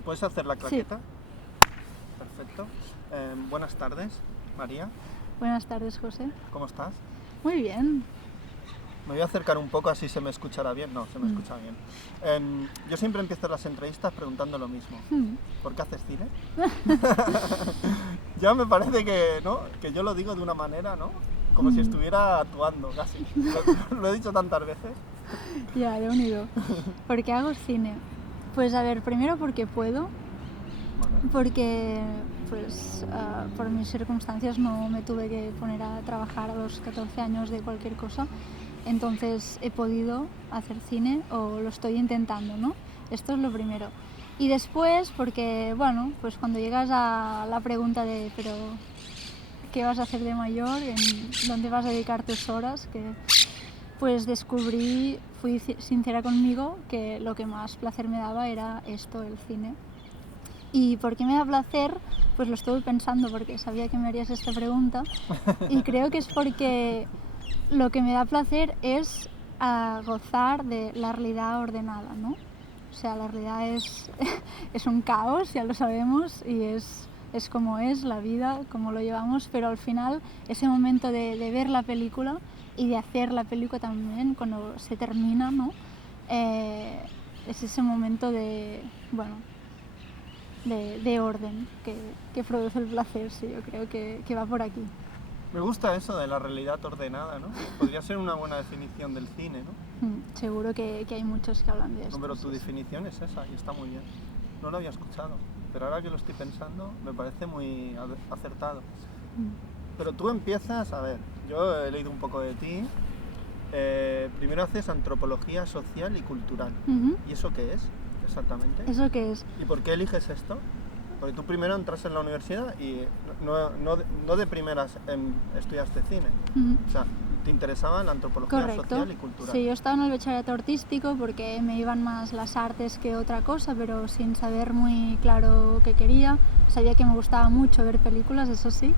¿Me puedes hacer la claqueta? Sí. Perfecto. Buenas tardes, María. Buenas tardes, José. ¿Cómo estás? Muy bien. Me voy a acercar un poco así se me escuchará bien. No, se me escucha bien. Yo siempre empiezo las entrevistas preguntando lo mismo. ¿Por qué haces cine? Ya me parece que, ¿no? Que yo lo digo de una manera, ¿no? Como si estuviera actuando, casi. Lo he dicho tantas veces. Ya, he unido. ¿Por qué hago cine? Pues a ver, primero porque puedo. Porque, pues, por mis circunstancias no me tuve que poner a trabajar a los 14 años de cualquier cosa. Entonces he podido hacer cine, o lo estoy intentando, ¿no? Esto es lo primero. Y después, porque, bueno, pues cuando llegas a la pregunta de, pero, ¿qué vas a hacer de mayor? ¿En dónde vas a dedicar tus horas? Pues fui sincera conmigo, que lo que más placer me daba era esto, el cine. ¿Y por qué me da placer? Pues lo estuve pensando porque sabía que me harías esta pregunta y creo que es porque lo que me da placer es gozar de la realidad ordenada, ¿no? O sea, la realidad es un caos, ya lo sabemos, y es como es la vida, como lo llevamos, pero al final ese momento de ver la película y de hacer la película también, cuando se termina, ¿no? Es ese momento de, bueno, de orden que produce el placer, sí, yo creo que va por aquí. Me gusta eso de la realidad ordenada, ¿no? Podría ser una buena definición del cine, ¿no? Seguro que hay muchos que hablan de esto. No, pero tu definición es esa y está muy bien. No lo había escuchado, pero ahora que lo estoy pensando me parece muy acertado. Pero tú empiezas, a ver, yo he leído un poco de ti. Primero haces antropología social y cultural. ¿Y eso qué es exactamente? ¿Eso qué es? ¿Y por qué eliges esto? Porque tú primero entras en la universidad y no de primeras estudiaste cine. O sea, te interesaba la antropología social y cultural. Sí, yo estaba en el bachillerato artístico porque me iban más las artes que otra cosa, pero sin saber muy claro qué quería. Sabía que me gustaba mucho ver películas, eso sí.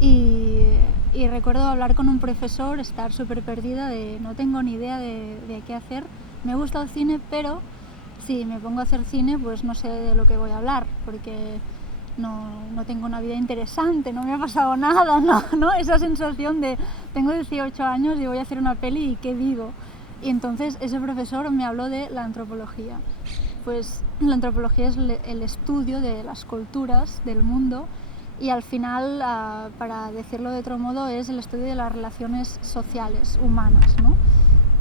Y recuerdo hablar con un profesor, estar súper perdida, de no tengo ni idea de qué hacer. Me gusta el cine, pero si me pongo a hacer cine, pues no sé de lo que voy a hablar, porque no tengo una vida interesante, no me ha pasado nada, ¿no? Esa sensación de tengo 18 años y voy a hacer una peli y ¿qué digo? Y entonces ese profesor me habló de la antropología. Pues la antropología es el estudio de las culturas del mundo y al final, para decirlo de otro modo, es el estudio de las relaciones sociales, humanas, ¿no?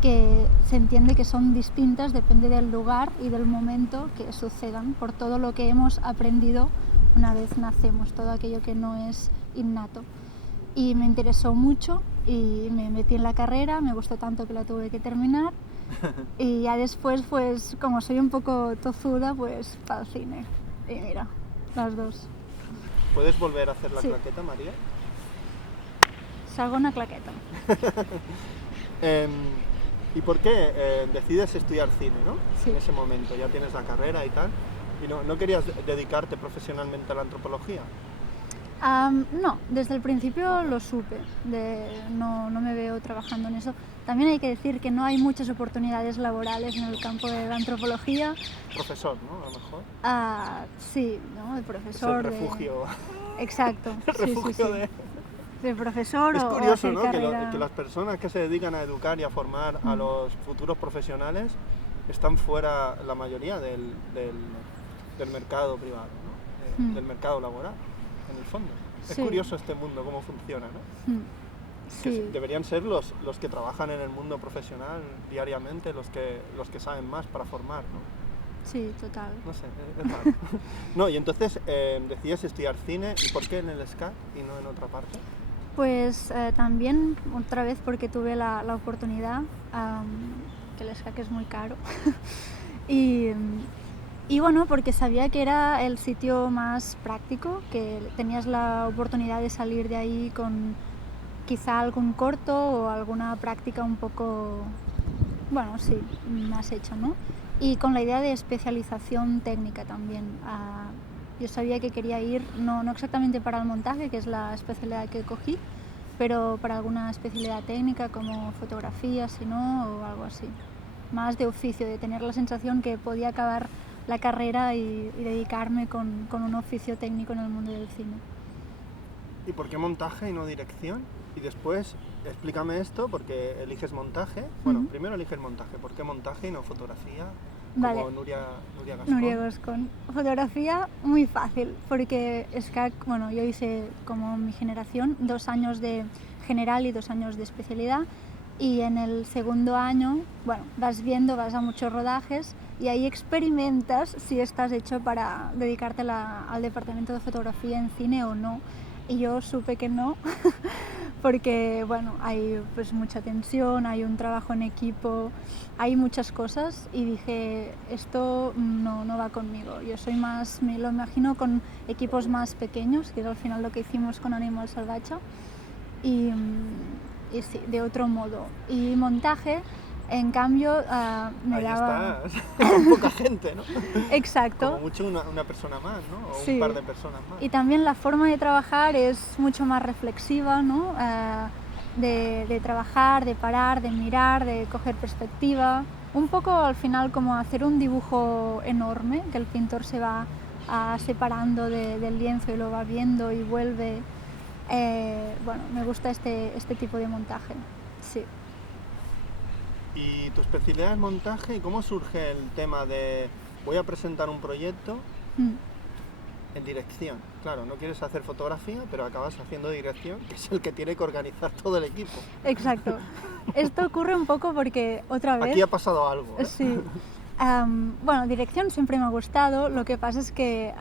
Que se entiende que son distintas, depende del lugar y del momento que sucedan, por todo lo que hemos aprendido una vez nacemos, todo aquello que no es innato. Y me interesó mucho y me metí en la carrera, me gustó tanto que la tuve que terminar y ya después, pues como soy un poco tozuda, pues para el cine. Y mira, las dos. ¿Puedes volver a hacer la claqueta, María? Salgo una claqueta. ¿Y por qué decides estudiar cine, no? Sí. En ese momento, ya tienes la carrera y tal. ¿Y no querías dedicarte profesionalmente a la antropología? No, desde el principio lo supe, no me veo trabajando en eso. También hay que decir que no hay muchas oportunidades laborales en el campo de la antropología. Profesor, ¿no? A lo mejor. Sí, ¿no? De profesor. Es el refugio. Exacto. El refugio de profesor. Es curioso, ¿no? Carrera... que las personas que se dedican a educar y a formar a los futuros profesionales están fuera, la mayoría, del mercado privado, ¿no? Del mercado laboral, en el fondo. Es curioso este mundo, cómo funciona, ¿no? Sí. Que deberían ser los que trabajan en el mundo profesional diariamente, los que saben más para formar, ¿no? Sí, total. No sé, es raro. No, y entonces decides estudiar cine, ¿y por qué en el SCAC y no en otra parte? Pues también, otra vez, porque tuve la oportunidad, que el SCAC es muy caro, y bueno, porque sabía que era el sitio más práctico, que tenías la oportunidad de salir de ahí con quizá algún corto o alguna práctica un poco, bueno, sí, más hecha, ¿no? Y con la idea de especialización técnica también. Yo sabía que quería ir, no exactamente para el montaje, que es la especialidad que cogí, pero para alguna especialidad técnica como fotografía, si no, o algo así. Más de oficio, de tener la sensación que podía acabar la carrera y dedicarme con un oficio técnico en el mundo del cine. ¿Y por qué montaje y no dirección? Y después, explícame esto, porque eliges montaje. Bueno, primero eliges montaje. ¿Por qué montaje y no fotografía? Vale. Como Nuria Gascón. Nuria Gascón. Fotografía, muy fácil, porque es que, bueno, yo hice como mi generación 2 años de general y 2 años de especialidad, y en el segundo año, bueno, vas a muchos rodajes y ahí experimentas si estás hecho para dedicarte al departamento de fotografía en cine o no. Y yo supe que no, porque bueno, hay pues mucha tensión, hay un trabajo en equipo, hay muchas cosas, y dije, esto no va conmigo. Yo soy más, me lo imagino con equipos más pequeños, que es al final lo que hicimos con Animal Salvatge, y sí, de otro modo. Y montaje, en cambio, me ahí daba... estás, con poca gente, ¿no? Exacto. Como mucho una persona más, ¿no? O sí. un par de personas más. Y también la forma de trabajar es mucho más reflexiva, ¿no? De trabajar, de parar, de mirar, de coger perspectiva. Un poco al final como hacer un dibujo enorme, que el pintor se va separando del lienzo y lo va viendo y vuelve. Bueno, me gusta este tipo de montaje, sí. ¿Y tu especialidad es montaje? ¿Y cómo surge el tema de voy a presentar un proyecto en dirección? Claro, no quieres hacer fotografía, pero acabas haciendo dirección, que es el que tiene que organizar todo el equipo. Exacto. Esto ocurre un poco porque otra vez... Aquí ha pasado algo, ¿eh? Sí. Bueno, dirección siempre me ha gustado, lo que pasa es que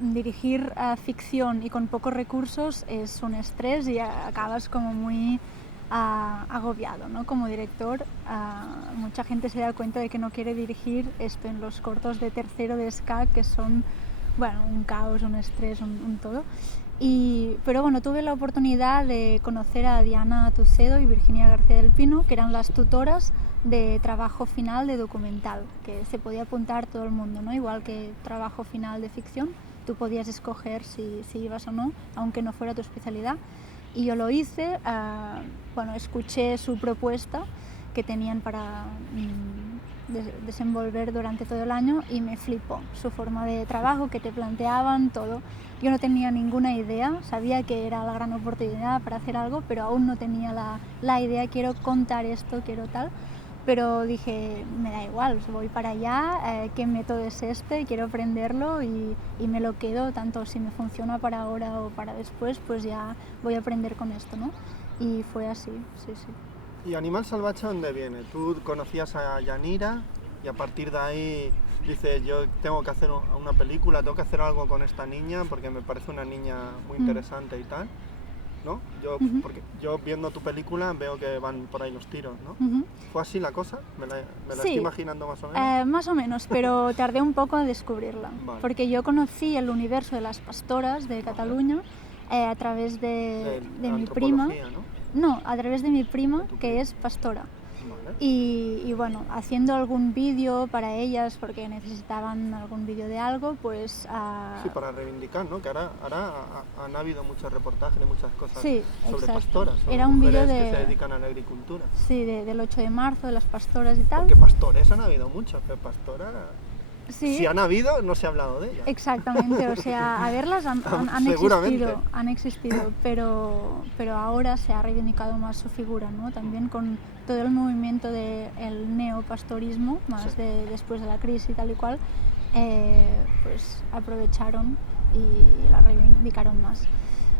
dirigir ficción y con pocos recursos es un estrés y acabas como muy agobiado, ¿no? Como director, mucha gente se da cuenta de que no quiere dirigir esto en los cortos de tercero de SCAC, que son, bueno, un caos, un estrés, un todo. Pero bueno, tuve la oportunidad de conocer a Diana Tucedo y Virginia García del Pino, que eran las tutoras de trabajo final de documental, que se podía apuntar todo el mundo, ¿no? Igual que trabajo final de ficción, tú podías escoger si ibas o no, aunque no fuera tu especialidad. Y yo lo hice, bueno, escuché su propuesta que tenían para desenvolver durante todo el año y me flipó su forma de trabajo, que te planteaban todo. Yo no tenía ninguna idea, sabía que era la gran oportunidad para hacer algo, pero aún no tenía la idea, quiero contar esto, quiero tal. Pero dije, me da igual, voy para allá, qué método es este, quiero aprenderlo y me lo quedo, tanto si me funciona para ahora o para después, pues ya voy a aprender con esto, ¿no? Y fue así, sí. ¿Y Animal Salvatge dónde viene? Tú conocías a Yanira y a partir de ahí dices, yo tengo que hacer una película, tengo que hacer algo con esta niña porque me parece una niña muy interesante y tal, ¿no? Porque yo viendo tu película veo que van por ahí los tiros, ¿no? ¿Fue así la cosa? ¿Me la sí, estoy imaginando más o menos? Más o menos, pero tardé un poco en descubrirla, Vale. porque yo conocí el universo de las pastoras de Cataluña a través de mi prima. No, a través de mi prima, que es pastora. Vale. Y bueno, haciendo algún vídeo para ellas, porque necesitaban algún vídeo de algo, pues... Sí, para reivindicar, ¿no? Que ahora han habido muchos reportajes y muchas cosas sobre exacto. Pastoras. Era un vídeo que se dedican a la agricultura. Sí, del 8 de marzo, de las pastoras y tal. Porque pastores han habido muchos, pero pastoras... Sí. Si han habido, no se ha hablado de ellas. Exactamente, o sea, a verlas han existido, pero ahora se ha reivindicado más su figura, ¿no? También con todo el movimiento del neopastorismo, más después de la crisis y tal y cual, pues aprovecharon y la reivindicaron más.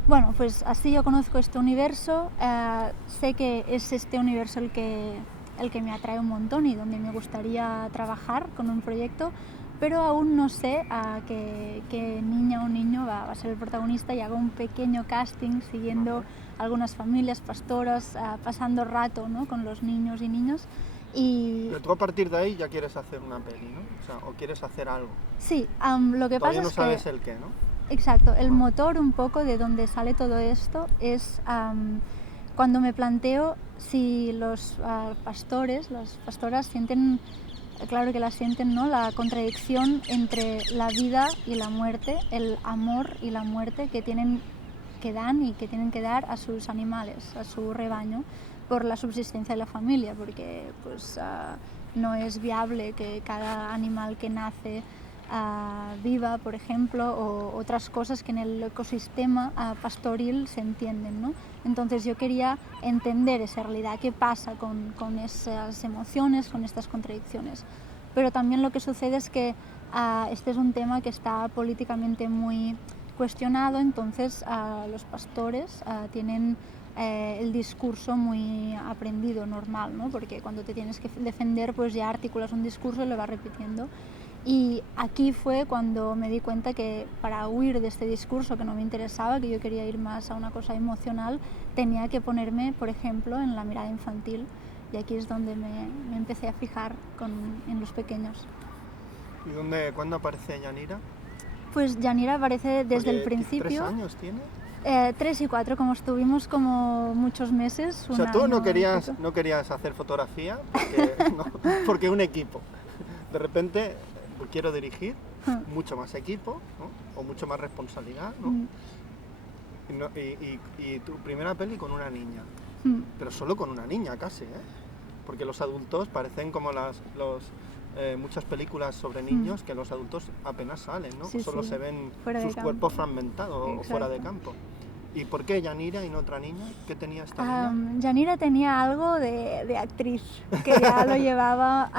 Bueno, pues así yo conozco este universo, sé que es este universo el que me atrae un montón y donde me gustaría trabajar con un proyecto, pero aún no sé qué niña o niño va a ser el protagonista, y hago un pequeño casting siguiendo algunas familias pastoras, pasando rato, ¿no? Con los niños y niñas. Pero tú a partir de ahí ya quieres hacer una peli, ¿no? O sea, o quieres hacer algo. Sí, lo que pasa es que... Todavía no sabes el qué, ¿no? Exacto, el motor un poco de donde sale todo esto es cuando me planteo si los pastores, las pastoras sienten, claro que la sienten, ¿no? La contradicción entre la vida y la muerte, el amor y la muerte que dan y que tienen que dar a sus animales, a su rebaño, por la subsistencia de la familia, porque pues no es viable que cada animal que nace viva, por ejemplo, o otras cosas que en el ecosistema pastoril se entienden, ¿no? Entonces yo quería entender esa realidad, qué pasa con esas emociones, con estas contradicciones. Pero también lo que sucede es que este es un tema que está políticamente muy cuestionado, entonces los pastores tienen el discurso muy aprendido, normal, ¿no? Porque cuando te tienes que defender, pues ya articulas un discurso y lo vas repitiendo. Y aquí fue cuando me di cuenta que para huir de este discurso que no me interesaba, que yo quería ir más a una cosa emocional, tenía que ponerme, por ejemplo, en la mirada infantil. Y aquí es donde me empecé a fijar en los pequeños. ¿Y cuándo aparece Yanira? Pues Yanira aparece desde el principio. ¿3 años tiene? 3 y 4, como estuvimos como muchos meses. O sea, tú no querías hacer fotografía porque un equipo. De repente quiero dirigir, mucho más equipo, ¿no? O mucho más responsabilidad, ¿no? Y tu primera peli con una niña, pero solo con una niña casi, porque los adultos parecen como muchas películas sobre niños que los adultos apenas salen, ¿no? Sí, solo sí. se ven Fuera sus de cuerpos fragmentados. Exacto. O fuera de campo. ¿Y por qué Yanira y no otra niña? ¿Qué tenía esta niña? Yanira tenía algo de actriz, que ya lo llevaba,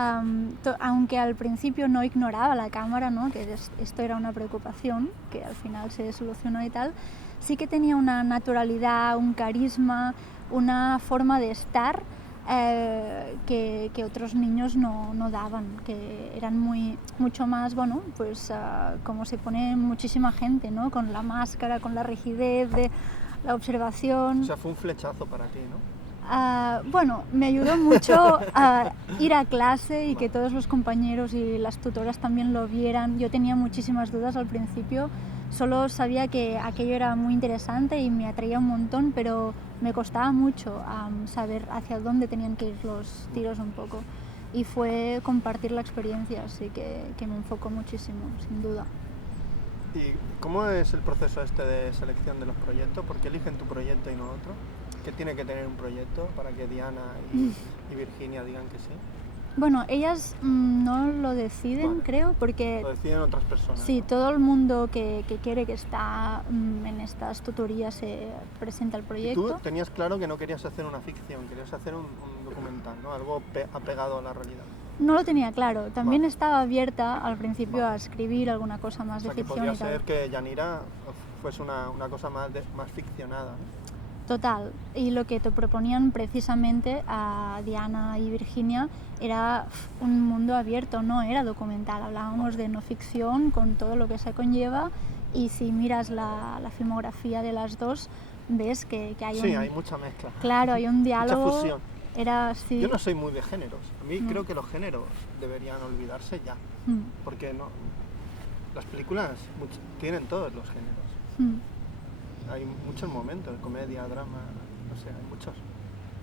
aunque al principio no ignoraba la cámara, ¿no? Que esto era una preocupación, que al final se solucionó y tal, sí que tenía una naturalidad, un carisma, una forma de estar que otros niños no daban, que eran mucho más, bueno, pues como se pone muchísima gente, ¿no? Con la máscara, con la rigidez de la observación. O sea, fue un flechazo para ti, ¿no? Bueno, me ayudó mucho a ir a clase y que todos los compañeros y las tutoras también lo vieran. Yo tenía muchísimas dudas al principio, solo sabía que aquello era muy interesante y me atraía un montón, pero me costaba mucho saber hacia dónde tenían que ir los tiros un poco. Y fue compartir la experiencia, así que me enfocó muchísimo, sin duda. ¿Y cómo es el proceso de selección de los proyectos? ¿Por qué eligen tu proyecto y no otro? ¿Qué tiene que tener un proyecto para que Diana y Virginia digan que sí? Bueno, ellas no lo deciden, creo, porque... Lo deciden otras personas. Sí, ¿no? todo el mundo que quiere que está en estas tutorías se presenta al proyecto. ¿Y tú tenías claro que no querías hacer una ficción, querías hacer un documental, ¿no? Algo apegado a la realidad? No lo tenía claro, también estaba abierta al principio a escribir alguna cosa más de ficción que y tal. podría ser que Yanira fuese una cosa más ficcionada, ¿no? Total, y lo que te proponían precisamente a Diana y Virginia era un mundo abierto, no era documental, hablábamos de no ficción con todo lo que se conlleva, y si miras la filmografía de las dos ves que hay hay mucha mezcla. Claro, hay un diálogo. Mucha fusión. Sí. Yo no soy muy de géneros, a mí creo que los géneros deberían olvidarse ya, porque las películas tienen todos los géneros. Hay muchos momentos, comedia, drama, no sé, hay muchos.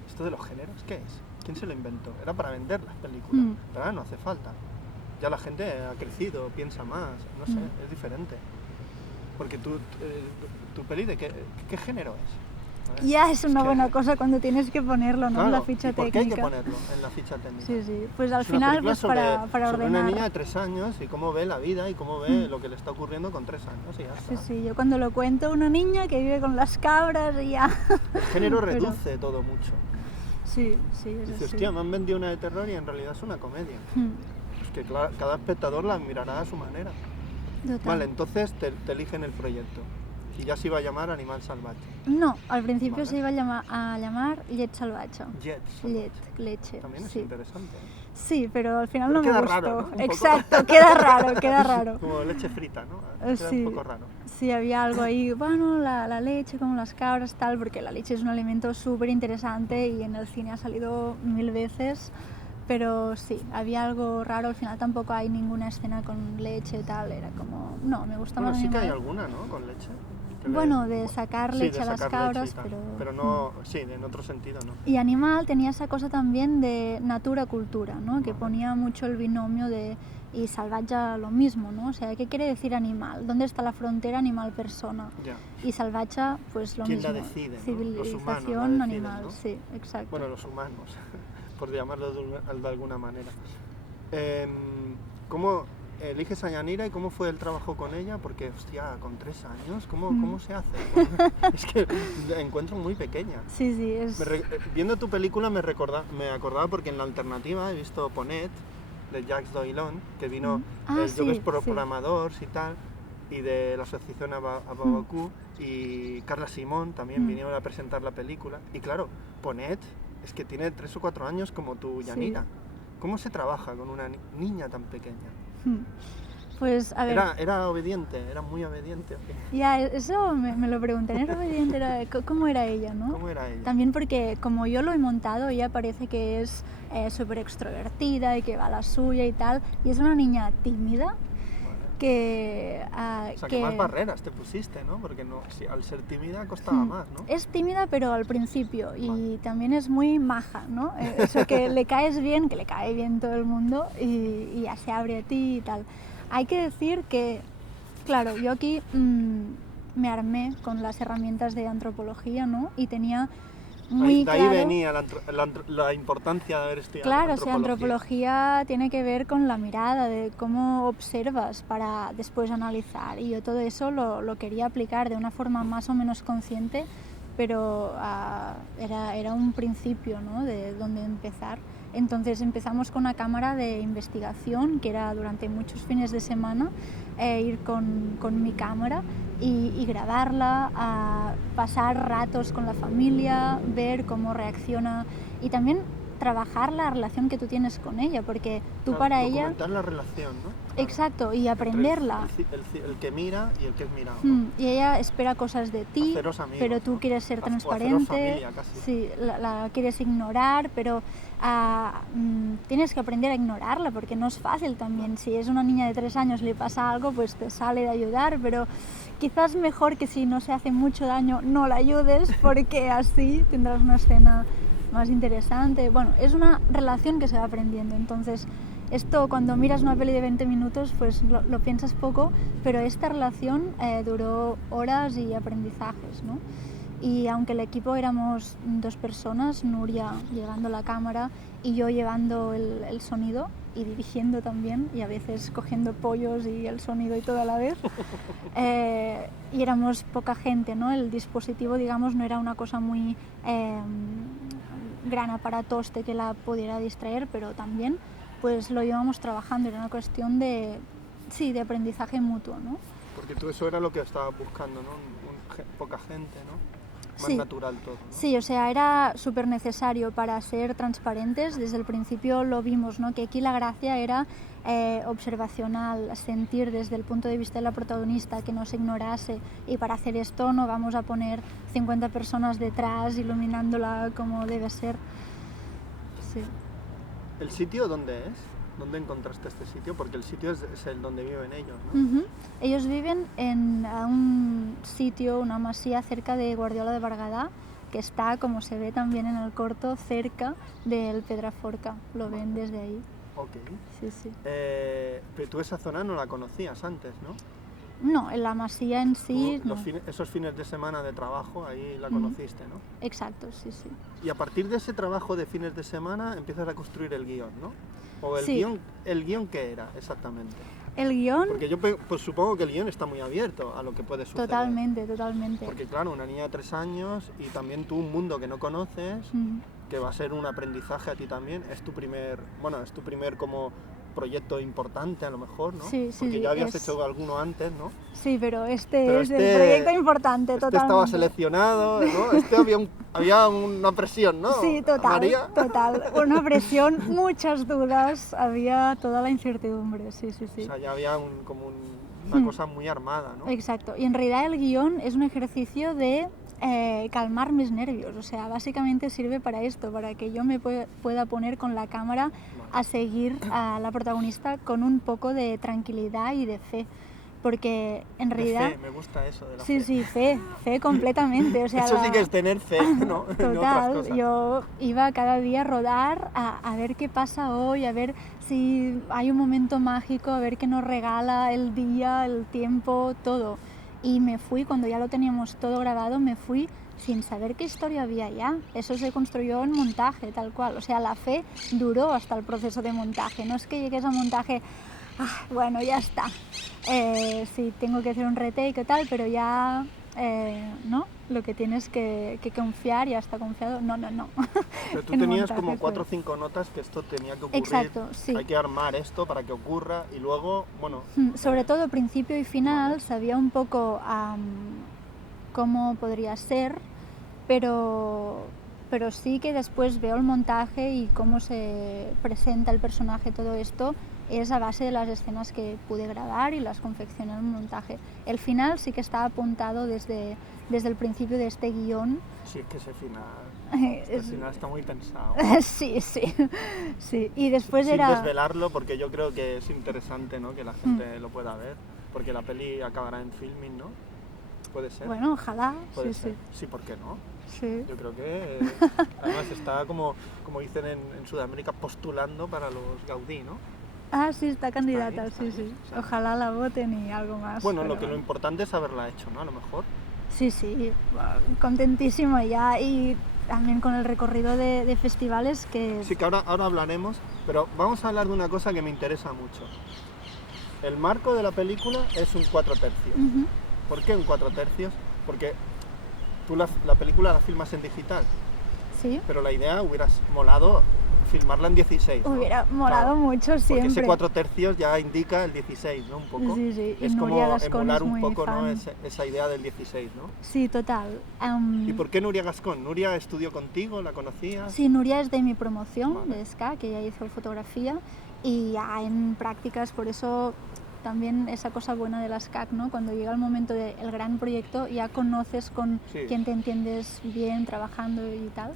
¿Esto de los géneros qué es? ¿Quién se lo inventó? Era para vender las películas, pero ahora no hace falta. Ya la gente ha crecido, piensa más, no sé, es diferente. Porque tu peli, ¿de qué género es? Ya es una buena cosa cuando tienes que ponerlo, ¿no? Claro, En la ficha técnica. ¿Por qué hay que ponerlo en la ficha técnica? Sí, pues al es final pues sobre para ordenar. una niña de 3 años y cómo ve la vida y cómo ve lo que le está ocurriendo con 3 años y ya está. Sí, yo cuando lo cuento, una niña que vive con las cabras y ya. El género reduce todo mucho. Sí, es Dices, así. hostia, me han vendido una de terror y en realidad es una comedia. Es que cada espectador la mirará a su manera. Total. Vale, entonces te eligen el proyecto. Y ya se iba a llamar Animal Salvaje. No, al principio se iba a llamar Llet Salvaje. Leche. También es sí. interesante. Sí, pero al final Pero no me queda gustó. raro, ¿no? Exacto, queda raro. Como leche frita, ¿no? Queda Sí. un poco raro. Sí, había algo ahí, bueno, la leche, como las cabras, tal, porque la leche es un alimento súper interesante y en el cine ha salido 1000 veces. Pero sí, había algo raro, al final tampoco hay ninguna escena con leche y tal, era como... No, me gusta más. Sí que hay alguna, ¿no? Con leche. Bueno, de sacar leche a las cabras, pero no, sí, en otro sentido no. Y Animal tenía esa cosa también de natura-cultura, ¿no? Que ponía mucho el binomio y Salvaje lo mismo, ¿no? O sea, ¿qué quiere decir animal? ¿Dónde está la frontera animal-persona? Y Salvaje, pues lo ¿Quién mismo. la decide, ¿no? Civilización la animal, ¿no? sí, exacto. Bueno, los humanos, por llamarlo de alguna manera. ¿Cómo eliges a Yanira y cómo fue el trabajo con ella, porque, hostia, con 3 años, ¿cómo se hace? Es que la encuentro muy pequeña. Sí, sí, es... Viendo tu película me acordaba porque en la alternativa he visto Ponet, de Jacques Doillon, que vino sí, programadores y tal, y de la asociación Ababacu, y Carla Simón también vinieron a presentar la película. Y claro, Ponet es que tiene 3 o 4 años como tu Yanira. Sí. ¿Cómo se trabaja con una niña tan pequeña? Pues, a ver... ¿Era obediente? ¿Era muy obediente? Ya, eso me lo pregunté. ¿Era obediente? ¿Cómo era ella, no? ¿Cómo era ella? También porque, como yo lo he montado, ella parece que es súper extrovertida y que va a la suya y tal. Y es una niña tímida que... o sea, que más barreras te pusiste, ¿no? Porque al ser tímida costaba más, ¿no? Es tímida, pero al principio. Y también es muy maja, ¿no? Eso que le caes bien, que le cae bien todo el mundo y ya se abre a ti y tal. Hay que decir que, claro, yo aquí me armé con las herramientas de antropología, ¿no? Y tenía muy de ahí venía la importancia de haber estudiado antropología. Claro, o sea, antropología tiene que ver con la mirada, de cómo observas para después analizar. Y yo todo eso lo quería aplicar de una forma más o menos consciente, pero era un principio, ¿no? De dónde empezar. Entonces empezamos con una cámara de investigación, que era durante muchos fines de semana, ir con mi cámara y grabarla, pasar ratos con la familia, ver cómo reacciona y también trabajar la relación que tú tienes con ella, porque tú para ella... Documentar la relación, ¿no? Exacto, y aprenderla. El que mira y el que es mirado. Y ella espera cosas de ti, haceros amigos, pero tú quieres ser transparente, familia, casi. Sí, la quieres ignorar, pero tienes que aprender a ignorarla, porque no es fácil también. Si es una niña de 3 años le pasa algo, pues te sale de ayudar, pero quizás mejor que si no se hace mucho daño no la ayudes, porque así tendrás una escena más interesante. Bueno, es una relación que se va aprendiendo, entonces esto cuando miras una peli de 20 minutos pues lo piensas poco, pero esta relación duró horas y aprendizajes, ¿no? Y aunque el equipo éramos 2 personas, Nuria llevando la cámara y yo llevando el sonido y dirigiendo también, y a veces cogiendo pollos y el sonido y todo a la vez, y éramos poca gente, ¿no? El dispositivo, digamos, no era una cosa muy gran aparatoste que la pudiera distraer, pero también pues lo íbamos trabajando, era una cuestión de aprendizaje mutuo, ¿no? Porque tú eso era lo que estabas buscando, ¿no? Poca gente, ¿no? Más natural todo, ¿no? Sí, o sea, era súper necesario para ser transparentes. Desde el principio lo vimos, ¿no? Que aquí la gracia era observacional, sentir desde el punto de vista de la protagonista, que no se ignorase, y para hacer esto no vamos a poner 50 personas detrás iluminándola como debe ser. Sí. ¿El sitio dónde es? ¿Dónde encontraste este sitio? Porque el sitio es el donde viven ellos, ¿no? Ellos viven en un sitio, una masía cerca de Guardiola de Berguedà, que está, como se ve también en el corto, cerca del Pedraforca. Lo ven desde ahí. Ok. Sí, sí. Pero tú esa zona no la conocías antes, ¿no? No, en la masía en sí... Esos fines de semana de trabajo, ahí la conociste, ¿no? Exacto, sí, sí. Y a partir de ese trabajo de fines de semana empiezas a construir el guión, ¿no? ¿O el guión qué era exactamente? El guión... Porque yo pues, supongo que el guión está muy abierto a lo que puede suceder. Totalmente. Porque claro, una niña de 3 años y también tú un mundo que no conoces, que va a ser un aprendizaje a ti también, es tu primer como proyecto importante a lo mejor, ¿no? Sí, porque ya habías hecho alguno antes, ¿no? Sí, pero este es el proyecto importante, totalmente. Estaba seleccionado, ¿no? Había una presión, ¿no? Sí, total, una presión, muchas dudas, había toda la incertidumbre, sí. O sea, ya había una cosa muy armada, ¿no? Exacto, y en realidad el guión es un ejercicio de calmar mis nervios, o sea, básicamente sirve para esto, para que yo me pueda poner con la cámara a seguir a la protagonista con un poco de tranquilidad y de fe, porque en realidad... Fe, me gusta eso de la fe. Sí, fe completamente, o sea... Eso sí que es tener fe, ¿no? Total, yo iba cada día a rodar, a ver qué pasa hoy, a ver si hay un momento mágico, a ver qué nos regala el día, el tiempo, todo. Y me fui, cuando ya lo teníamos todo grabado, me fui sin saber qué historia había ya. Eso se construyó en montaje, tal cual. O sea, la fe duró hasta el proceso de montaje. No es que llegues a montaje, bueno, ya está. Sí, tengo que hacer un retake y tal, pero ya, ¿no? Lo que tienes que confiar, ya está confiado. No. Pero tú En tenías montaje como fue. 4 o 5 notas que esto tenía que ocurrir. Exacto, sí. Hay que armar esto para que ocurra y luego, bueno... Sobre todo principio y final, vale. sabía un poco cómo podría ser, pero sí que después veo el montaje y cómo se presenta el personaje, todo esto es a base de las escenas que pude grabar y las confeccioné en un montaje. El final sí que está apuntado desde el principio de este guión. Sí, es que ese final está muy pensado. Sí. Y después Sin era... desvelarlo, porque yo creo que es interesante, ¿no? Que la gente lo pueda ver, porque la peli acabará en filming, ¿no? ¿Puede ser? Bueno, ojalá. ¿Puede Sí. ser? Sí, ¿por qué no? Sí. Yo creo que además está como dicen en Sudamérica postulando para los Gaudí, ¿no? Sí, está candidata, está ahí. sí. O sea, Ojalá la voten y algo más. bueno, pero... lo importante es haberla hecho, ¿no? A lo mejor. Sí, contentísima ya, y también con el recorrido de festivales que... Sí, que ahora hablaremos, pero vamos a hablar de una cosa que me interesa mucho. El marco de la película es un 4/3. ¿Por qué un 4/3? Porque tú la película la filmas en digital, Sí. pero la idea hubiera molado filmarla en 16, ¿no? Hubiera molado mucho siempre. Porque ese 4/3 ya indica el 16, ¿no? Un poco. Sí. Es y como Nuria Gascón emular es un muy poco, fan. ¿no? Esa idea del 16, ¿no? Sí, total. ¿Y por qué Nuria Gascón? ¿Nuria estudió contigo? ¿La conocías? Sí, Nuria es de mi promoción, Vale. de SCA, que ella hizo fotografía, y ya en prácticas, por eso también esa cosa buena de la SCAC, ¿no? Cuando llega el momento del gran proyecto, ya conoces con quien te entiendes bien trabajando y tal.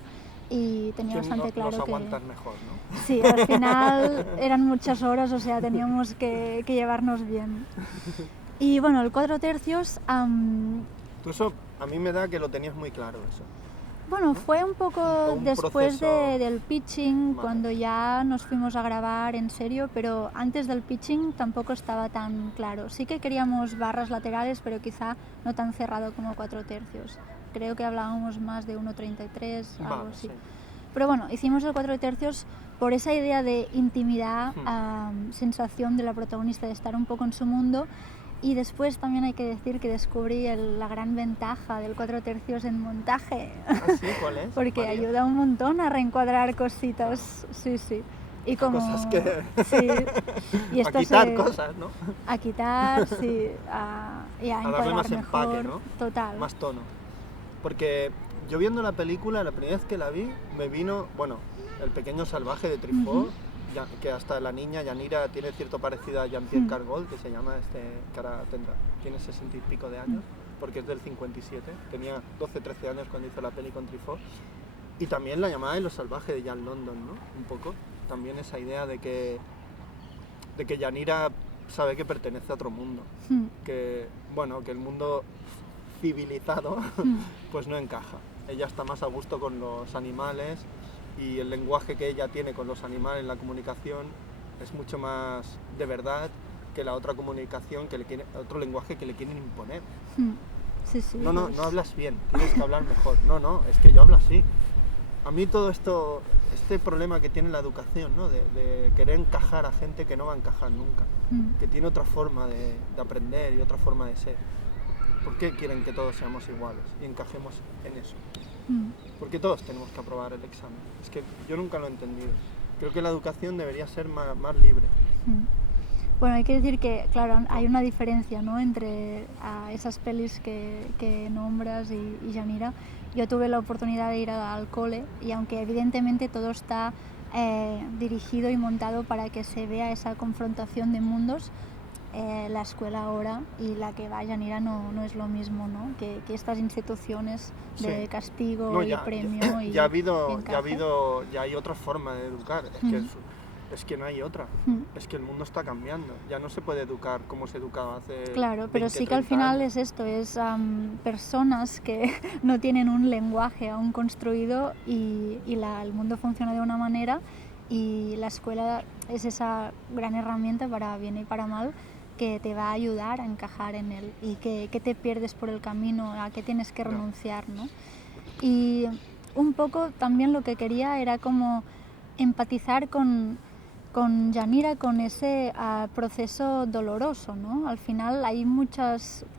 Y tenía bastante claro nos que... aguantas mejor, ¿no? Sí, al final eran muchas horas, o sea, teníamos que llevarnos bien. Y bueno, el 4/3... Tú eso, a mí me da que lo tenías muy claro, eso. Bueno, fue un poco Un después proceso... del pitching, Vale. cuando ya nos fuimos a grabar en serio, pero antes del pitching tampoco estaba tan claro. Sí que queríamos barras laterales, pero quizá no tan cerrado como 4/3. Creo que hablábamos más de 1/33, algo así. Sí. Pero bueno, hicimos el 4/3 por esa idea de intimidad, sensación de la protagonista de estar un poco en su mundo. Y después también hay que decir que descubrí la gran ventaja del 4/3 en montaje. ¿Sí? ¿Cuál es? Porque María. ayuda un montón a reencuadrar cositas. Sí. Y como... Cosas que... Sí. Y a esto quitar cosas, ¿no? A quitar, sí. Y a darle encuadrar más mejor. empaque, ¿no? Total. Más tono. Porque yo viendo la película, la primera vez que la vi, me vino, bueno, El pequeño salvaje de Truffaut, que hasta la niña Yanira tiene cierto parecido a Jean-Pierre Cargol, que se llama que ahora tiene 60 y pico de años, porque es del 57, tenía 12-13 años cuando hizo la peli con Truffaut. Y también La llamada de los salvajes de Jan London, ¿no? Un poco. También esa idea de que Yanira sabe que pertenece a otro mundo, que, bueno, que el mundo civilizado pues no encaja. Ella está más a gusto con los animales y el lenguaje que ella tiene con los animales, la comunicación, es mucho más de verdad que la otra comunicación, otro lenguaje que le quieren imponer. Sí, No hablas bien, tienes que hablar mejor. No, es que yo hablo así. A mí todo esto, este problema que tiene la educación, ¿no? de querer encajar a gente que no va a encajar nunca, que tiene otra forma de aprender y otra forma de ser. ¿Por qué quieren que todos seamos iguales y encajemos en eso? Porque todos tenemos que aprobar el examen. Es que yo nunca lo he entendido. Creo que la educación debería ser más libre. Bueno, hay que decir que, claro, hay una diferencia, ¿no? Entre esas pelis que nombras y Yanira. Yo tuve la oportunidad de ir al cole y aunque evidentemente todo está dirigido y montado para que se vea esa confrontación de mundos, la escuela ahora y la que va Yanira no es lo mismo, ¿no? Que estas instituciones de castigo y premio ya hay otra forma de educar. Es que no hay otra. Es que el mundo está cambiando. Ya no se puede educar como se educaba hace Claro, pero 20, sí que al final años. es esto, es personas que no tienen un lenguaje aún construido y el mundo funciona de una manera y la escuela es esa gran herramienta para bien y para mal que te va a ayudar a encajar en él y que te pierdes por el camino, a qué tienes que renunciar, ¿no? Y un poco también lo que quería era como empatizar con con Yanira, con ese proceso doloroso, ¿no? Al final hay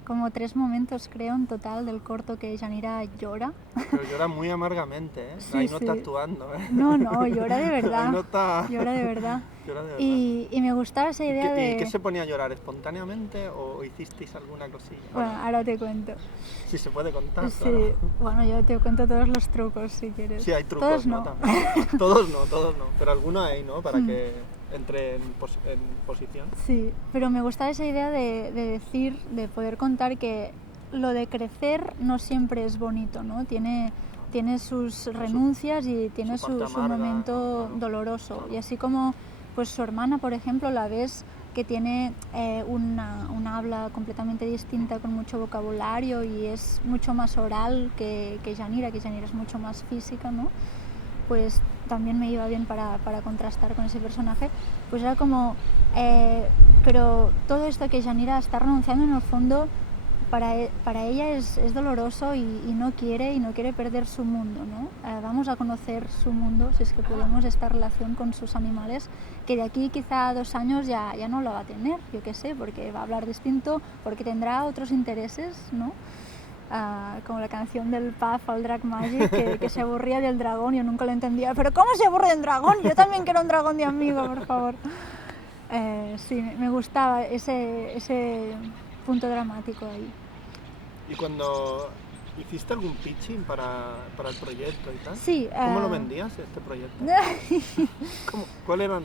como 3 momentos, creo, en total del corto que Yanira llora. Pero llora muy amargamente, ¿eh? Sí, ahí no sí. está actuando, ¿eh? No, llora de verdad. Ahí no está... Llora de verdad. Llora de verdad. Y me gustaba esa idea ¿Y qué se ponía a llorar? ¿Espontáneamente o hicisteis alguna cosilla? Bueno, ahora te cuento. Si se puede contar, Sí, claro. bueno, yo te cuento todos los trucos si quieres. Sí, hay trucos, Todos ¿no? no. También. Todos no, pero alguno hay, ¿no? Para que entre en posición. Sí, pero me gustaba esa idea de poder contar que lo de crecer no siempre es bonito, ¿no? Tiene sus renuncias y tiene su momento doloroso. Claro. Y así como pues su hermana, por ejemplo, la ves que tiene una habla completamente distinta, con mucho vocabulario y es mucho más oral que Yanira es mucho más física, ¿no? Pues también me iba bien para contrastar con ese personaje. Pues era como, pero todo esto que Yanira está renunciando, en el fondo para ella es doloroso y no quiere perder su mundo, ¿no? Vamos a conocer su mundo, si es que podemos, esta relación con sus animales, que de aquí quizá a 2 años ya no la va a tener, yo qué sé, porque va a hablar distinto, porque tendrá otros intereses, ¿no? Como la canción del Puff al Drag Magic, que se aburría del dragón, yo nunca lo entendía. ¿Pero cómo se aburre del dragón? Yo también quiero un dragón de amigo, por favor. Sí, me gustaba ese punto dramático ahí. ¿Y cuando hiciste algún pitching para el proyecto y tal? Sí. ¿Cómo lo vendías, este proyecto? ¿Cuál era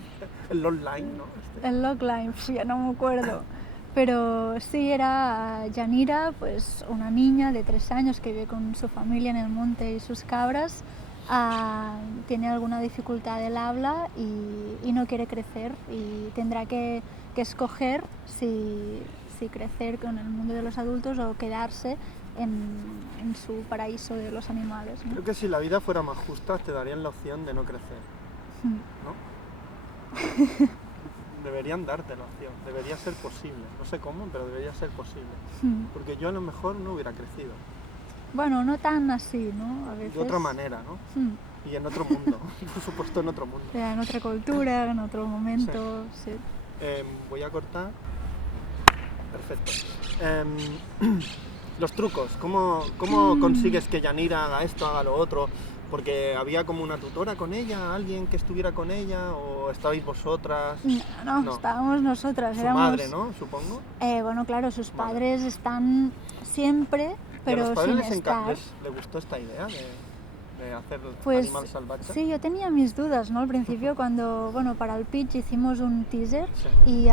el logline, no? El logline, ya no me acuerdo. Pero sí, era Yanira, pues una niña de 3 años que vive con su familia en el monte y sus cabras, tiene alguna dificultad del habla y no quiere crecer y tendrá que escoger si crecer con el mundo de los adultos o quedarse en su paraíso de los animales, ¿no? Creo que si la vida fuera más justa te darían la opción de no crecer, ¿no? Deberían darte la opción, debería ser posible, no sé cómo, pero debería ser posible, porque yo a lo mejor no hubiera crecido. Bueno, no tan así, ¿no? A veces... De otra manera, ¿no? Y en otro mundo, por supuesto en otro mundo. En otra cultura, en otro momento, sí. Voy a cortar. Perfecto. Los trucos, ¿cómo consigues que Yanira haga esto, haga lo otro? Porque había como una tutora con ella, alguien que estuviera con ella, o estabais vosotras. No, estábamos nosotras. Su madre, ¿no? Supongo. Bueno, claro, sus padres están siempre, pero ¿Y a los padres sin estar. les gustó esta idea de hacer pues, Animal Salvaje? Sí, yo tenía mis dudas, ¿no? Al principio cuando, para el pitch hicimos un teaser, sí. Y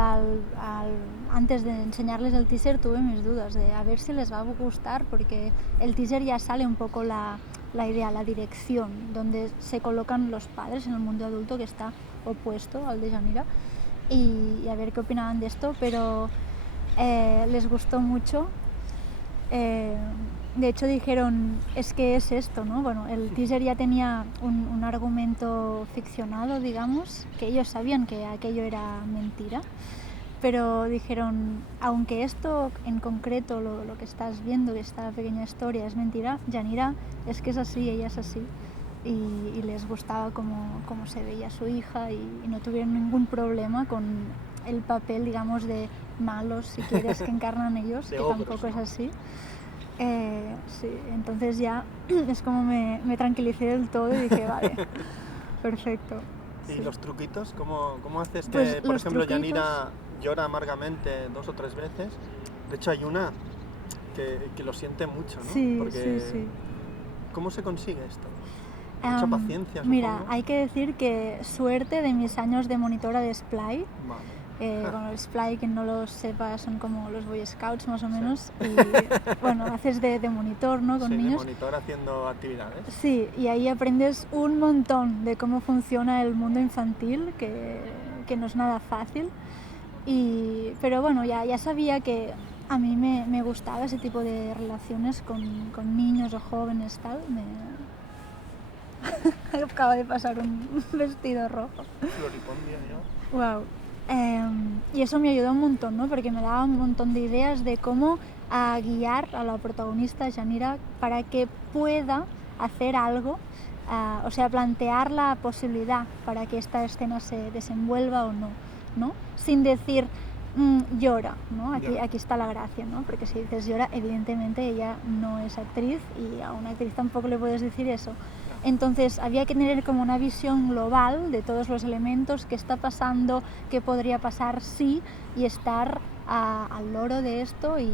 antes de enseñarles el teaser tuve mis dudas de a ver si les va a gustar, porque el teaser ya sale un poco la idea, la dirección, donde se colocan los padres en el mundo adulto, que está opuesto al de Yanira, y a ver qué opinaban de esto, pero les gustó mucho. De hecho dijeron, es que es esto, ¿no? Bueno, el teaser ya tenía un argumento ficcionado, digamos, que ellos sabían que aquello era mentira, pero dijeron, aunque esto en concreto, lo que estás viendo, esta pequeña historia es mentira, Yanira es que es así, ella es así, y les gustaba cómo se veía su hija y no tuvieron ningún problema con el papel, digamos, de malos, si quieres, que encarnan ellos, que ogros, tampoco es así. Sí, entonces ya es como me tranquilicé del todo y dije, vale, perfecto. ¿Y sí. Los truquitos? ¿Cómo haces que, pues por ejemplo, truquitos... Yanira llora amargamente 2 o 3 veces? De hecho, hay una que lo siente mucho, ¿no? Sí, porque sí. ¿Cómo se consigue esto? Mucha paciencia, supongo. Mira, hay que decir que suerte de mis años de monitora de Splay. Vale. Bueno, el Splay, quien no lo sepa, son como los Boy Scouts más o menos, sí. Y bueno, haces de monitor, ¿no? Con niños. De monitor haciendo actividades. Sí, y ahí aprendes un montón de cómo funciona el mundo infantil, que no es nada fácil. Pero bueno, ya sabía que a mí me gustaba ese tipo de relaciones con niños o jóvenes, tal. Acaba de pasar un vestido rojo. Floripondia ya. Wow. Y eso me ayudó un montón, ¿no? Porque me daba un montón de ideas de cómo guiar a la protagonista, Yanira, para que pueda hacer algo, o sea, plantear la posibilidad para que esta escena se desenvuelva o no, ¿no? Sin decir llora, ¿no? Aquí está la gracia, ¿no? Porque si dices llora, evidentemente ella no es actriz y a una actriz tampoco le puedes decir eso. Entonces había que tener como una visión global de todos los elementos, qué está pasando, qué podría pasar si, y estar al loro de esto y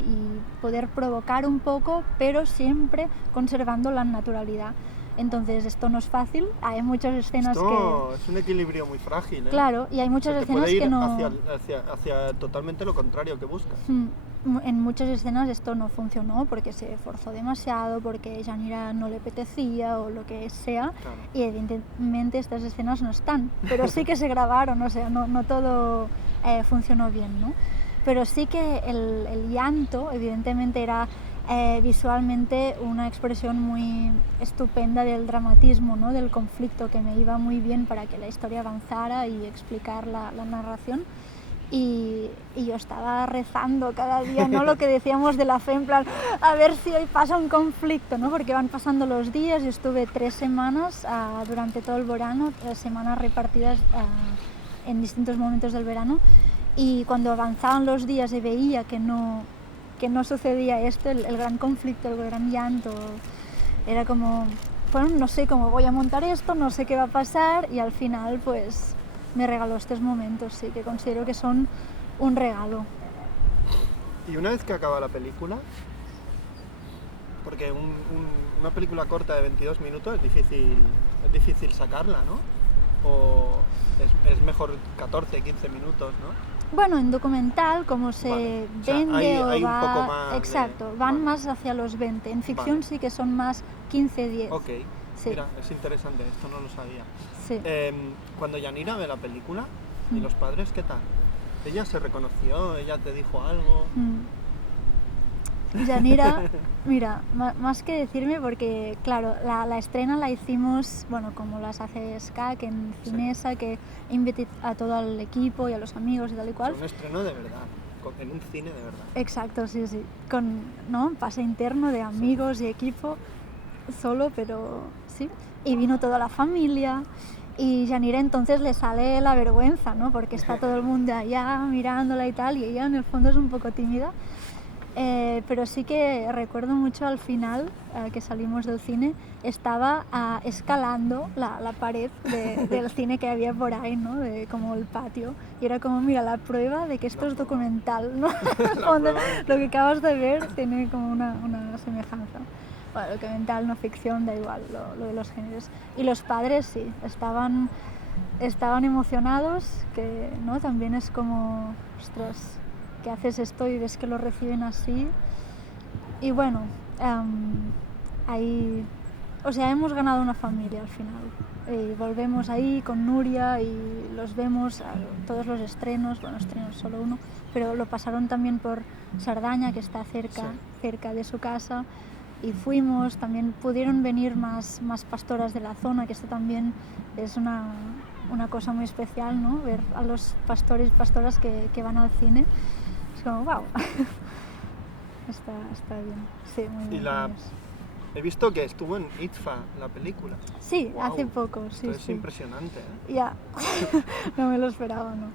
poder provocar un poco, pero siempre conservando la naturalidad. Entonces esto no es fácil, hay muchas escenas esto es un equilibrio muy frágil, ¿eh? Claro, y hay muchas escenas puede ir que no... hacia totalmente lo contrario que buscas. En muchas escenas esto no funcionó porque se forzó demasiado, porque Yanira no le apetecía o lo que sea, claro. Y evidentemente estas escenas no están, pero sí que se grabaron, o sea, no todo funcionó bien, ¿no? Pero sí que el llanto evidentemente era visualmente una expresión muy estupenda del dramatismo, ¿no? Del conflicto, que me iba muy bien para que la historia avanzara y explicar la narración. Y yo estaba rezando cada día, ¿no? Lo que decíamos de la fe, en plan, a ver si hoy pasa un conflicto, ¿no? Porque van pasando los días, yo estuve 3 semanas durante todo el verano, 3 semanas repartidas en distintos momentos del verano, y cuando avanzaban los días y veía que no sucedía esto, el gran conflicto, el gran llanto, era como, bueno, no sé cómo voy a montar esto, no sé qué va a pasar, y al final pues me regaló estos momentos, sí, que considero que son un regalo. Y una vez que acaba la película, porque una película corta de 22 minutos es difícil sacarla, ¿no? O es mejor 14, 15 minutos, ¿no? Bueno, en documental, como se vende hay va... un poco más. Exacto, van más hacia los 20. En ficción sí que son más 15-10. Ok, sí. Mira, es interesante, esto no lo sabía. Sí. Cuando Yanira ve la película, ¿y los padres qué tal? ¿Ella se reconoció? ¿Ella te dijo algo? Yanira, mira, más que decirme, porque claro, la estrena la hicimos, bueno, como las hace SCAC en Cinesa, sí, que invité a todo el equipo y a los amigos y tal y cual. Es un estreno de verdad, en un cine de verdad. Exacto, sí, con un pase interno de amigos y equipo, solo, pero sí. Y vino toda la familia. Y Yanira entonces le sale la vergüenza, ¿no? Porque está todo el mundo allá mirándola y tal, y ella en el fondo es un poco tímida. Pero sí que recuerdo mucho al final, que salimos del cine, estaba escalando la pared del cine que había por ahí, ¿no? Como el patio, y era como, mira, la prueba de que esto es documental, ¿no? Lo que acabas de ver tiene como una semejanza. Bueno, documental, no ficción, da igual, lo de los géneros. Y los padres sí, estaban emocionados, que no, también es como, ostras, que haces esto y ves que lo reciben así. Y bueno, ahí, o sea, hemos ganado una familia al final. Y volvemos ahí con Nuria y los vemos a todos los estrenos, bueno, estrenos solo uno, pero lo pasaron también por Sardaña, que está cerca de su casa, y fuimos, también pudieron venir más pastoras de la zona, que esto también es una cosa muy especial, ¿no? Ver a los pastores y pastoras que van al cine. Es como, wow, está bien, sí, muy bien. He visto que estuvo en ITFA, la película. Sí, wow, hace poco, sí. Esto es impresionante, ¿eh? Ya, no me lo esperaba, ¿no?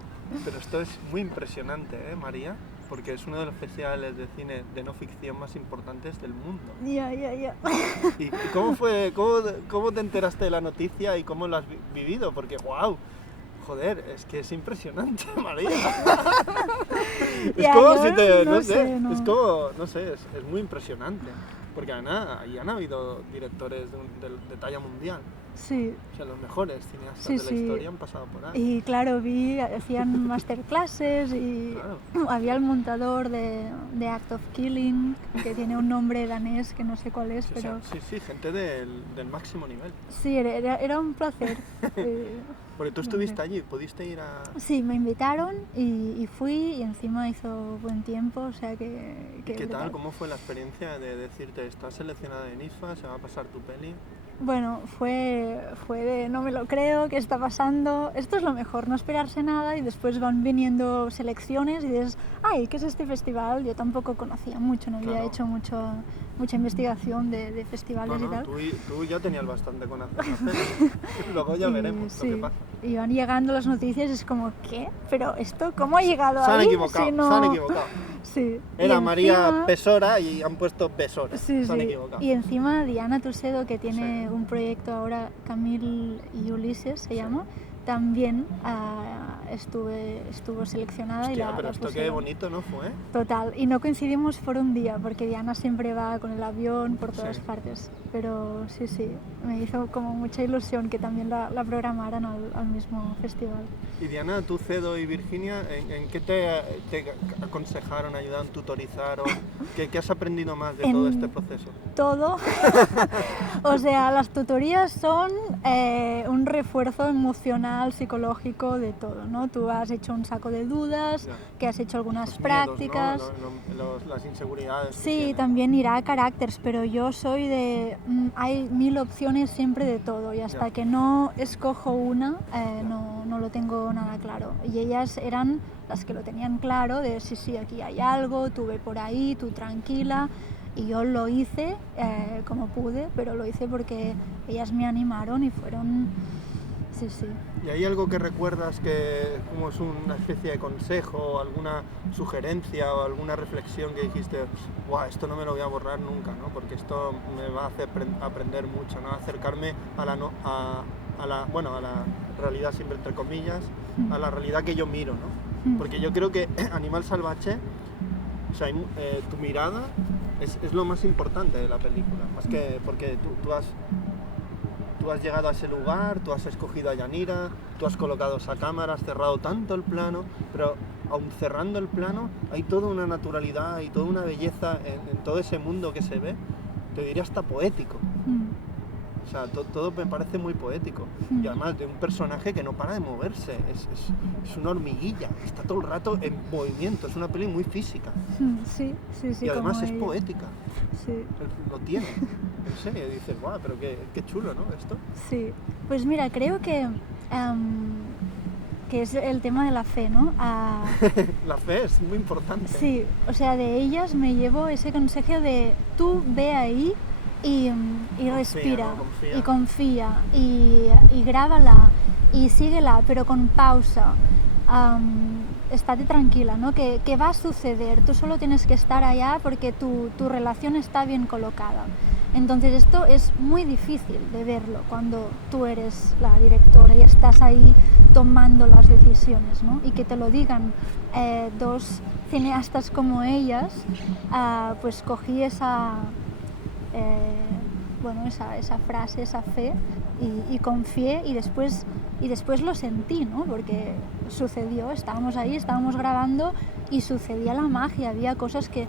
Pero esto es muy impresionante, ¿eh, María? Porque es uno de los festivales de cine de no ficción más importantes del mundo. Ya. ¿Y cómo te enteraste de la noticia y cómo lo has vivido? Porque, wow, joder, es que es impresionante, María. Es como si te... No sé, es como, no sé, es muy impresionante. Porque ahí han habido directores de talla mundial. Sí. O sea, los mejores cineastas de la historia han pasado por ahí. Y claro, hacían masterclasses y claro, había el montador de Act of Killing, que tiene un nombre danés que no sé cuál es, pero... Sí, gente del máximo nivel. Sí, era un placer. Porque tú estuviste allí, ¿pudiste ir a...? Sí, me invitaron y fui, y encima hizo buen tiempo, o sea que ¿Qué tal? ¿Cómo fue la experiencia de decirte, estás seleccionada en ITFA, se va a pasar tu peli? Bueno, fue de no me lo creo, ¿qué está pasando? Esto es lo mejor, no esperarse nada y después van viniendo selecciones y dices, ay, ¿qué es este festival? Yo tampoco conocía mucho, no había hecho mucha investigación de festivales y tal. Tú ya tenías bastante con hacer. Luego ya veremos lo que pasa. Y van llegando las noticias y es como, ¿qué? ¿Pero esto cómo ha llegado ahí? Se han equivocado. Sí. Era María Pesora y han puesto Besora. Sí, se han equivocado. Y encima Diana Tucedo, que tiene un proyecto ahora, Camille y Ulises se llama, también estuvo seleccionada. Hostia, y pero esto qué bonito, ¿no fue? Total, y no coincidimos por un día, porque Diana siempre va con el avión por todas partes. Pero sí, me hizo como mucha ilusión que también la programaran al mismo festival. Y Diana Tucedo y Virginia, ¿en qué te aconsejaron, ayudaron, tutorizaron? ¿Qué has aprendido más de todo este proceso? Todo. O sea, las tutorías son un refuerzo emocional, psicológico, de todo, ¿no? Tú has hecho un saco de dudas, que has hecho algunas prácticas. Miedos, ¿no? Las inseguridades. Sí, también irá a caracteres, pero yo soy de... hay 1000 opciones siempre de todo y hasta que no escojo una, no lo tengo nada claro. Y ellas eran las que lo tenían claro, de sí, aquí hay algo, tú ve por ahí, tú tranquila. Y yo lo hice como pude, pero lo hice porque ellas me animaron y fueron... Sí. ¿Y hay algo que recuerdas que como es una especie de consejo, alguna sugerencia o alguna reflexión que dijiste, ¡guau, esto no me lo voy a borrar nunca, ¿no? Porque esto me va a hacer aprender mucho, ¿no? Acercarme a la realidad, siempre entre comillas, a la realidad que yo miro, ¿no? Porque yo creo que Animal Salvaje, o sea, tu mirada es lo más importante de la película, más que porque tú has llegado a ese lugar, tú has escogido a Yanira, tú has colocado esa cámara, has cerrado tanto el plano, pero aun cerrando el plano hay toda una naturalidad y toda una belleza en todo ese mundo que se ve, te diría hasta poético. O sea, todo me parece muy poético. Y además de un personaje que no para de moverse, es una hormiguilla, está todo el rato en movimiento, es una peli muy física. Sí. Y además es poética. Sí. Lo tiene. En serio, dices, guau, pero qué chulo, ¿no? Esto. Sí. Pues mira, creo que es el tema de la fe, ¿no? La fe es muy importante. Sí, o sea, de ellas me llevo ese consejo de tú ve ahí y respira, confía. Y confía y grábala y síguela, pero con pausa. Estate tranquila, ¿no? Que va a suceder, tú solo tienes que estar allá porque tu relación está bien colocada. Entonces esto es muy difícil de verlo cuando tú eres la directora y estás ahí tomando las decisiones, ¿no? Y que te lo digan dos cineastas como ellas, pues cogí esa frase, esa fe y confié y después lo sentí, ¿no? Porque sucedió, estábamos ahí, estábamos grabando y sucedía la magia, había cosas que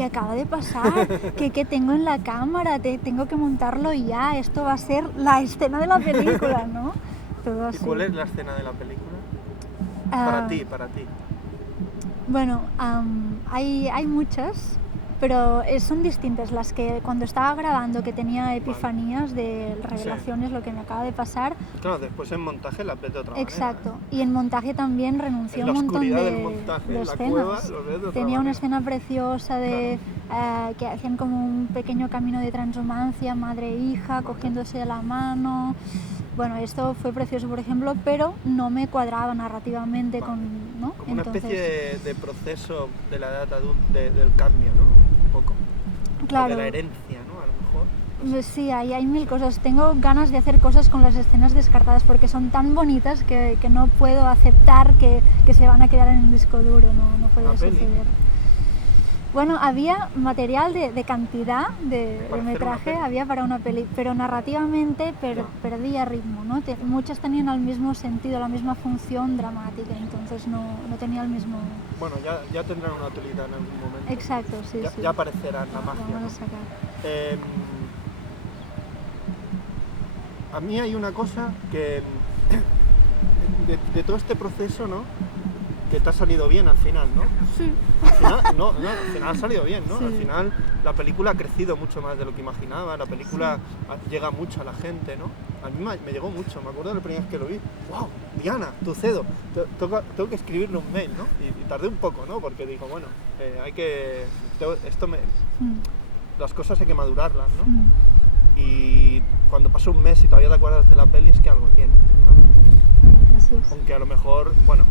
acaba de pasar, que tengo en la cámara, tengo que montarlo ya, esto va a ser la escena de la película, ¿no? Todo así. ¿Y cuál es la escena de la película? Para ti. Bueno, hay muchas, pero son distintas. Las que cuando estaba grabando, que tenía epifanías de revelaciones, lo que me acaba de pasar. Claro, después en montaje las ves de otra manera. Exacto. Y en montaje también renuncié a un montón de escenas. Cueva, lo ves de otra tenía una manera. escena preciosa de que hacían como un pequeño camino de transhumancia, madre e hija, cogiéndose de la mano. Bueno, esto fue precioso, por ejemplo, pero no me cuadraba narrativamente ¿no? Como una especie de proceso de la edad adulta, del cambio, ¿no? Un poco. Claro. O de la herencia, ¿no? A lo mejor. No sé. Sí, hay 1000 cosas. Tengo ganas de hacer cosas con las escenas descartadas porque son tan bonitas que no puedo aceptar que se van a quedar en el disco duro, no puede suceder. Bueno, había material de cantidad de metraje, había para una peli, pero narrativamente perdía ritmo, ¿no? Muchas tenían el mismo sentido, la misma función dramática, entonces no tenía el mismo... Bueno, ya tendrán una utilidad en algún momento. Exacto, sí. Ya aparecerá la magia. Vamos a sacar. A mí hay una cosa que de todo este proceso, ¿no? que te ha salido bien al final, ¿no? Sí. Al final ha salido bien, ¿no? Sí. Al final la película ha crecido mucho más de lo que imaginaba, la película llega mucho a la gente, ¿no? A mí me llegó mucho, me acuerdo de la primera vez que lo vi. ¡Wow! Diana, Tucedo, tengo que escribirle un mail, ¿no? Y tardé un poco, ¿no? Porque digo, bueno, las cosas hay que madurarlas, ¿no? Y cuando pasó un mes y todavía te acuerdas de la peli, es que algo tiene. Así es. Aunque a lo mejor, bueno,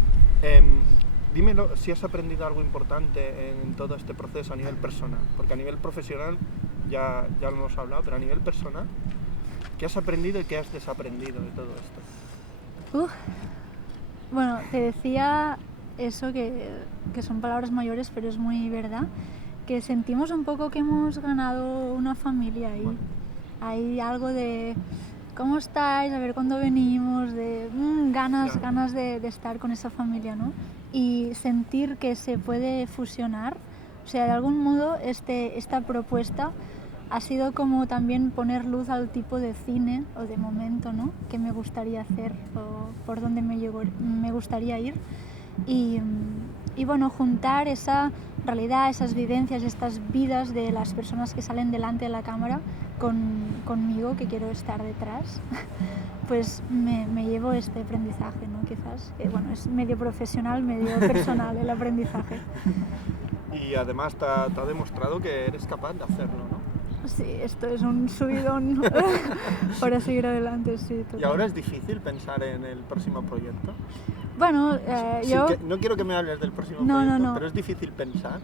dímelo si has aprendido algo importante en todo este proceso a nivel personal, porque a nivel profesional ya lo hemos hablado, pero a nivel personal, ¿qué has aprendido y qué has desaprendido de todo esto? Bueno, te decía eso que son palabras mayores, pero es muy verdad, que sentimos un poco que hemos ganado una familia ahí. Bueno. Hay algo de ¿cómo estáis? A ver cuándo venimos, de ganas de estar con esa familia, ¿no? Y sentir que se puede fusionar. O sea, de algún modo esta propuesta ha sido como también poner luz al tipo de cine o de momento, ¿no? Que me gustaría hacer o por donde me gustaría ir. Y bueno, juntar esa realidad, esas vivencias, estas vidas de las personas que salen delante de la cámara conmigo, que quiero estar detrás, pues me llevo este aprendizaje, ¿no? Quizás, bueno, es medio profesional, medio personal el aprendizaje. Y además te ha demostrado que eres capaz de hacerlo, ¿no? Sí, esto es un subidón para seguir adelante, sí. Total. ¿Y ahora es difícil pensar en el próximo proyecto? Bueno, yo... No quiero que me hables del próximo proyecto, no. Pero es difícil pensar.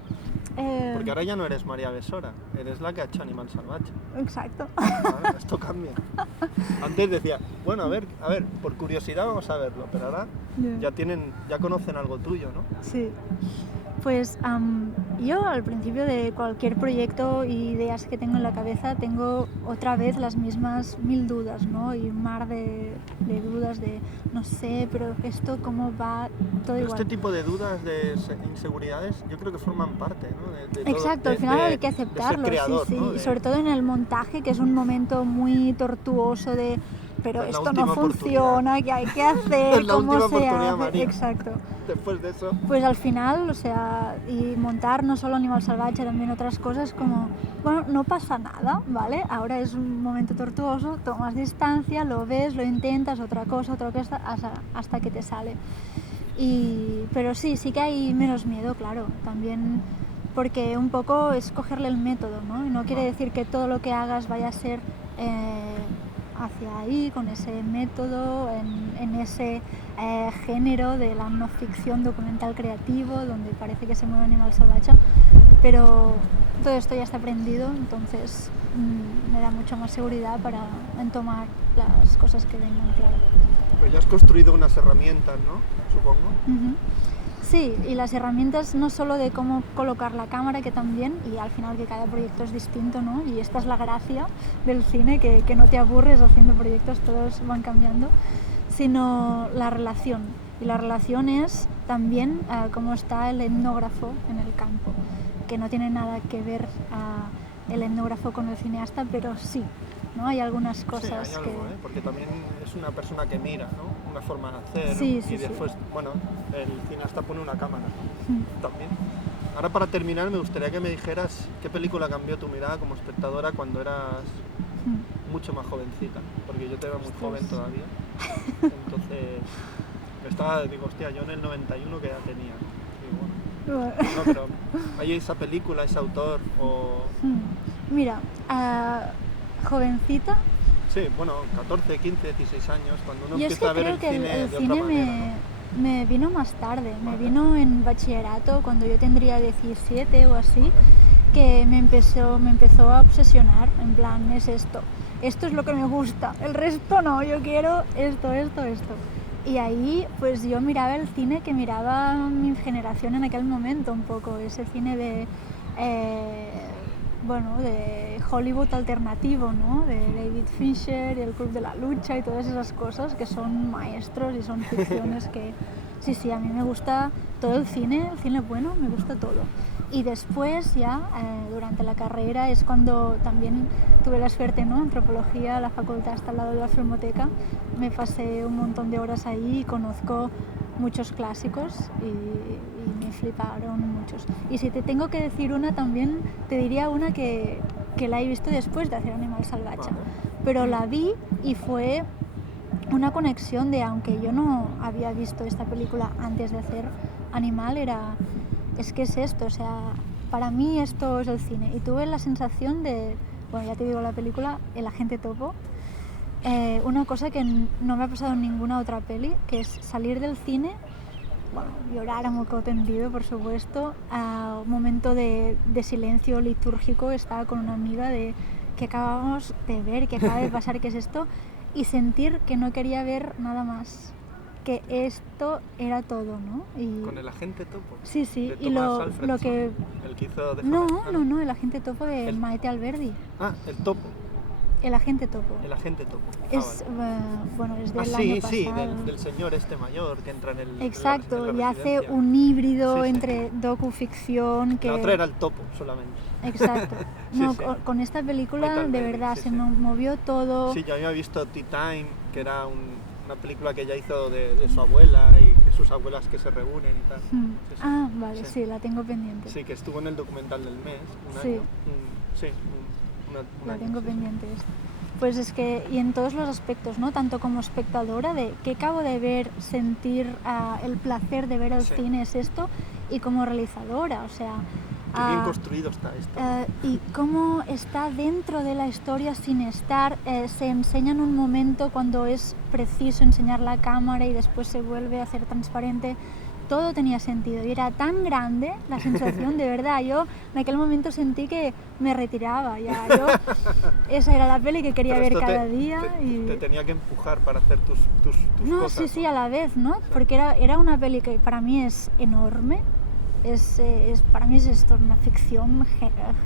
Porque ahora ya no eres María Besora, eres la que ha hecho Animal Salvaje. Exacto. Ahora esto cambia. Antes decía, bueno, a ver, por curiosidad vamos a verlo, pero ahora ya conocen algo tuyo, ¿no? Sí. Pues yo al principio de cualquier proyecto y ideas que tengo en la cabeza tengo otra vez las mismas 1000 dudas, ¿no? Y un mar de dudas de no sé, pero esto cómo va, todo igual. Este tipo de dudas, de inseguridades, yo creo que forman parte, ¿no? Exacto, al final hay que aceptarlo, de ser creador, sí. ¿no? Y sobre todo en el montaje, que es un momento muy tortuoso de pero esto no funciona, ¿qué hay que hacer? ¿Cómo se hace? María. Exacto. Después de eso... Pues al final, o sea, y montar no solo Animal Salvaje, también otras cosas como, bueno, no pasa nada, ¿vale? Ahora es un momento tortuoso, tomas distancia, lo ves, lo intentas, otra cosa, hasta que te sale. Pero sí que hay menos miedo, claro, también porque un poco es cogerle el método, ¿no? Y no quiere decir que todo lo que hagas vaya a ser... hacia ahí, con ese método, en ese género de la no ficción documental creativo, donde parece que se mueve Animal Salvaje, pero todo esto ya está aprendido, entonces me da mucha más seguridad en tomar las cosas que vengan, claro. Pues ya has construido unas herramientas, ¿no? Supongo. Uh-huh. Sí, y las herramientas no solo de cómo colocar la cámara, que también, y al final que cada proyecto es distinto, ¿no? Y esta es la gracia del cine, que no te aburres haciendo proyectos, todos van cambiando, sino la relación. Y la relación es también cómo está el etnógrafo en el campo, que no tiene nada que ver el etnógrafo con el cineasta, pero sí, ¿no? Hay algunas cosas sí, hay algo, porque también es una persona que mira, ¿no? Una forma de hacer, sí, y después, sí. Bueno, el cineasta pone una cámara, ¿no? También. Ahora para terminar me gustaría que me dijeras qué película cambió tu mirada como espectadora cuando eras mucho más jovencita, porque yo te veo muy joven todavía, entonces digo, hostia, yo en el 91 que ya tenía, digo, bueno. No, pero ¿hay esa película, ese autor o...? Mira, jovencita. Sí, bueno, 14, 15, 16 años, cuando uno yo empieza a ver el cine de otra manera, ¿no? me vino más tarde, me vino en bachillerato, cuando yo tendría 17 o así, que me empezó a obsesionar, en plan, es esto es lo que me gusta, el resto no, yo quiero esto. Y ahí pues yo miraba el cine que miraba mi generación en aquel momento un poco, ese cine de Hollywood alternativo, ¿no? De David Fincher y el Club de la Lucha y todas esas cosas que son maestros y son ficciones que sí, a mí me gusta todo el cine bueno, me gusta todo. Y después ya, durante la carrera, es cuando también tuve la suerte, ¿no? Antropología, la facultad está al lado de la Filmoteca, me pasé un montón de horas ahí y conozco muchos clásicos y me fliparon muchos. Y si te tengo que decir una también, te diría una que la he visto después de hacer Animal Salvatge. Vale. Pero la vi y fue una conexión de, aunque yo no había visto esta película antes de hacer Animal, es que es esto, o sea, para mí esto es el cine. Y tuve la sensación de, bueno, ya te digo la película, El agente topo, una cosa que no me ha pasado en ninguna otra peli, que es salir del cine, bueno, llorar a moco tendido, por supuesto, a un momento de silencio litúrgico. Estaba con una amiga que acabamos de ver, que acaba de pasar, ¿qué es esto? Y sentir que no quería ver nada más, que esto era todo, ¿no? Y ¿Con El agente topo? sí, sí, De y Thomas lo que... Alfredson, el que hizo de No, El agente topo de Maite Alberdi. Ah, el topo. El agente topo. El agente topo. Es, vale. Bueno, es del año Sí, pasado. sí, del señor este mayor que entra en el... Exacto, en y la hace residencia. un híbrido Sí, sí. entre docuficción que... La otra era el topo solamente. Exacto. Sí, No, sí. Con esta película Maite de Alberdi, verdad sí, se sí. movió todo. Sí, yo había visto Tea Time, que era una película que ella hizo de su abuela y de sus abuelas que se reúnen y tal. Mm. Sí, sí. Ah, vale, Sí. sí, la tengo pendiente. Sí, que estuvo en el documental del mes, un Sí. año. Sí, un La año, tengo sí, pendiente esta. Pues es que, y en todos los aspectos, ¿no? Tanto como espectadora, de qué acabo de ver, sentir el placer de ver el Sí. cine es esto, y como realizadora, o sea... Qué bien construido está esto. Y cómo está dentro de la historia sin estar, se enseña en un momento cuando es preciso enseñar la cámara y después se vuelve a hacer transparente. Todo tenía sentido y era tan grande la sensación, de verdad, yo en aquel momento sentí que me retiraba ya, esa era la peli que quería Pero ver esto cada día te tenía que empujar para hacer tus no, cosas. sí, a la vez, ¿no? Porque era una peli que para mí es enorme, para mí es esto, una ficción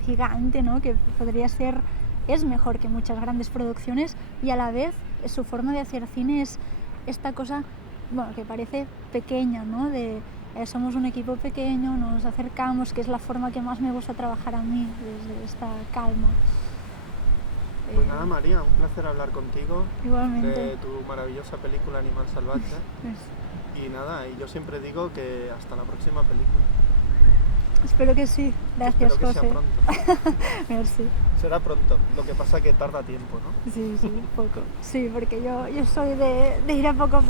gigante, ¿no? Que podría ser, es mejor que muchas grandes producciones y a la vez su forma de hacer cine es esta cosa, bueno, que parece pequeña, ¿no? Somos un equipo pequeño, nos acercamos, que es la forma que más me gusta trabajar a mí, desde esta calma. Pues nada, María, un placer hablar contigo. Igualmente. De tu maravillosa película Animal Salvatge. Y nada, y yo siempre digo que hasta la próxima película. Espero que sí. Gracias, Espero que José. sea pronto. Merci. Será pronto, lo que pasa que tarda tiempo, ¿no? Sí, poco. Sí, porque yo soy de ir a poco.